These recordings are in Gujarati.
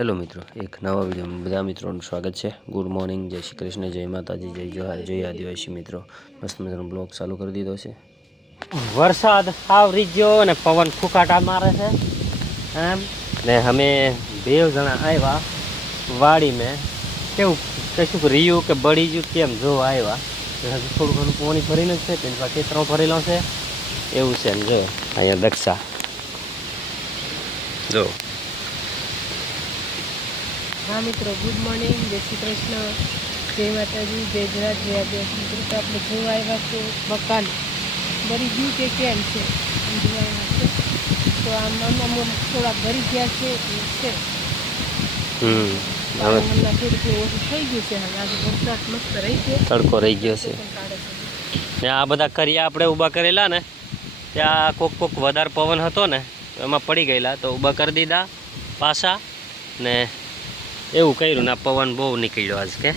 હેલો મિત્રો, એક નવા વિડીયોમાં બધા મિત્રોનું સ્વાગત છે। ગુડ મોર્નિંગ, જય શ્રી કૃષ્ણ, જય માતાજી, જય જોહાર, જય આદિવાસી। મિત્રો મસ્ત મજાનો બ્લોગ ચાલુ કરી દીધો છે। વરસાદ આવરી ગયો અને પવન ફૂંકાટા મારે છે એમ ને અમે બે જણા આવ્યા વાડી મેં કેવું કશું રહ્યું કે બળી ગયું કેમ જો આવ્યા થોડું ઘણું પાણી ભરીને જ છે તેની પાસે ખેતરો ભરેલો છે એવું છે ને જો અહીંયા દક્ષા જો। हाँ मित्रों, गुड मॉर्निंग, जय श्री कृष्ण, जय माताजी, जय जोहार, जय आदिवासी। मित्रों तो આપણે જોવા આવ્યા છે મકાન બરી ગયું કે કેમ છે જોવા આવ્યા છે તો આમ થોડા ભરી ગયા છે છે હમણાં થોડું ઓછું થઈ ગયું છે। હવે આજે વરસાદ મસ્ત રહી ગયો, તડકો રહી ગયો છે ને આ બધા કરિયા આપણે ઊભા કરેલા ને ત્યાં કોક વધારે પવન હતો ને એમાં પડી ગયેલા તો ઊભા કરી દીધા પાછા ને એવું કર્યું ને પવન બહુ નીકળ્યો આજ કે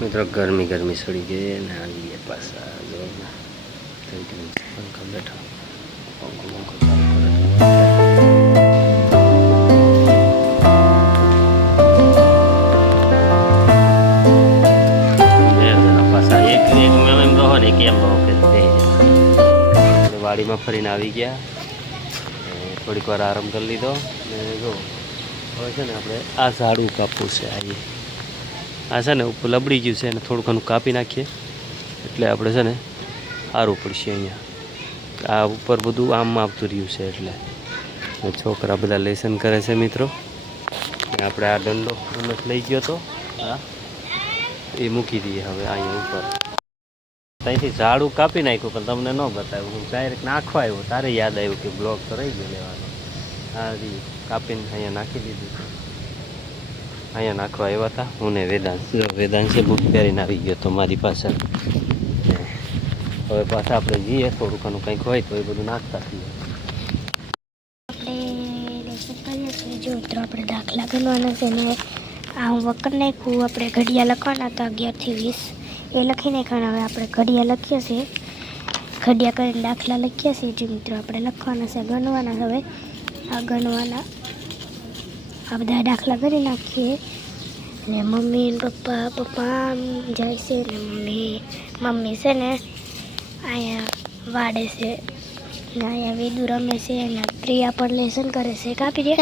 મિત્રો ગરમી સડી ગઈ ને આવી ગયા પાછા જો પંખા બેઠા પાછા એક એમ રહો ને કેમ રહો કે વાડીમાં ફરીને આવી ગયા થોડીક વાર આરામ કરી લીધો ને જો હવે છે ને આપણે આ ઝાડું કાપવું છે આવીએ આ છે ને ઉપર લબડી ગયું છે અને થોડું ઘણું કાપી નાખીએ એટલે આપણે છે ને સારું પડશે। અહીંયા આ ઉપર બધું આમ આવતું રહ્યું છે એટલે છોકરા બધા લેસન કરે છે મિત્રો। આપણે આ દંડો ઉમસ લઈ ગયો તો હા એ મૂકી દઈએ હવે અહીંયા ઉપર ત્યાંથી ઝાડું કાપી નાખ્યું પણ તમને ન બતાવ્યું હું ડાયરેક્ટ નાખવા આવ્યો તારે યાદ આવ્યું કે બ્લોક તો રહી ગયો લેવાનો હા કાપીને અહીંયા નાખી દીધું છે। અહીંયા નાખવા આવ્યા હતા હું ને વેદાંશે બુક પહેરીને આવી ગયો તો મારી પાસે હવે પાછા આપણે જઈએ થોડું ઘણું કંઈક હોય તો એ બધું નાખતા થઈએ। જો મિત્રો આપણે દાખલા કરવાના છે ને આ હોમવર્ક કરી નાખ્યું આપણે ઘડિયા લખવાના હતા 11 થી 20 એ લખી નાખ્યા। હવે આપણે ઘડિયા લખીએ છીએ ઘડિયા કરીને દાખલા લખીએ છીએ જે મિત્રો આપણે લખવાના છે ગણવાના। હવે આ ગણવાના આ બધા દાખલા કરી નાખીએ ને મમ્મી ને પપ્પા જાય છે ને મમ્મી છે ને અહીંયા વાડે છે ને અહીંયા વેદુ રમે છે અને પ્રિયા પર લેસન કરે છે કાપી દે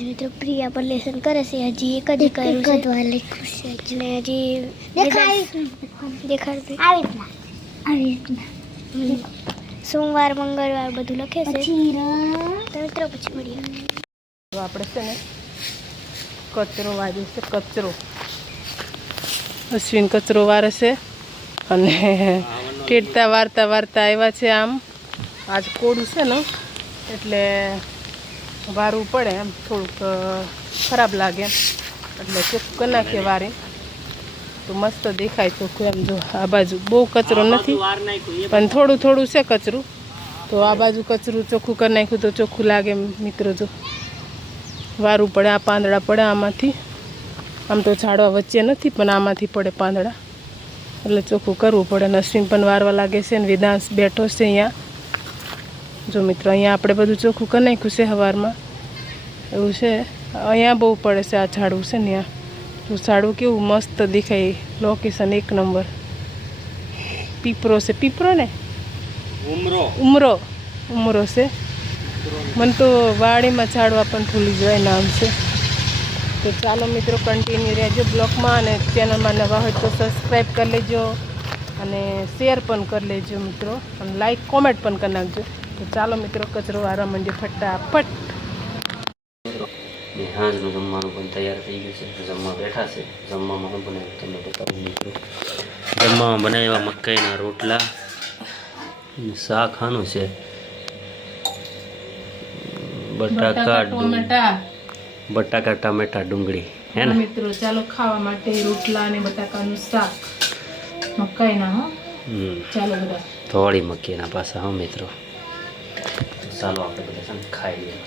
મિત્રો પ્રિયા પર લેસન કરે છે હજી એક જ કર્યું છે ને હજી દેખાડ સોમવાર મંગળવાર બધું લખે છે તો મિત્રો પછી મળીએ। તો આપણે છે ને કચરો વાળ્યો છે કચરો અશ્વિન કચરો વારે છે અને ટેડતા વારતા આવ્યા છે। આમ આજ કોડું છે ને એટલે વારવું પડે એમ થોડુંક ખરાબ લાગે એટલે ચોખ્ખું કરી નાખીએ વારે તો મસ્ત દેખાય ચોખ્ખું એમ। જો આ બાજુ બહુ કચરો નથી પણ થોડું છે કચરું તો આ બાજુ કચરું ચોખ્ખું કરી નાખ્યું તો ચોખ્ખું લાગે મિત્રો। જો વારું પડે આ પાંદડા પડે આમાંથી આમ તો ઝાડવા વચ્ચે નથી પણ આમાંથી પડે પાંદડા એટલે ચોખ્ખું કરવું પડે। નસીમ પણ વારવા લાગે છે ને વેદાંશ બેઠો છે અહીંયા જો મિત્રો અહીંયા આપણે બધું ચોખ્ખું કરી નાખ્યું છે સવારમાં એવું છે। અહીંયા બહુ પડે છે આ ઝાડવું છે ને ત્યાં તો ઝાડવું કેવું મસ્ત દેખાય લોકેશન એક નંબર। પીપરો છે પીપરો ને ઉમરો છે મને તો વાડીમાં ઝાડવા પણ ભૂલી જાય નામ છે। તો ચાલો મિત્રો કન્ટિન્યુ રહેજો બ્લોગમાં અને ચેનલમાં નવા હોય તો સબસ્ક્રાઈબ કરી લેજો અને શેર પણ કરી લેજો મિત્રો અને લાઈક કોમેન્ટ પણ કરી નાખજો। તો ચાલો મિત્રો કચરો વારવા માંડીએ ફટાફટ। હાજનું જમવાનું પણ તૈયાર થઈ ગયું છે જમવા બેઠા છે। જમવામાં હું બનાવ્યું તમને બતાવું મિત્રો। જમવામાં બનાવ્યા મકાઈના રોટલા શાક ખાનું છે બટાકા બટાકા ટામેટા ડુંગળી હે હા ને મિત્રો ચાલો ખાવા માટે રોટલા અને બટાકાનું શાક મકાઈના હો ચાલો બધા થોડી મકીના પાછા હા મિત્રો ચાલો આપણે બધા છે ને ખાઈ લઈએ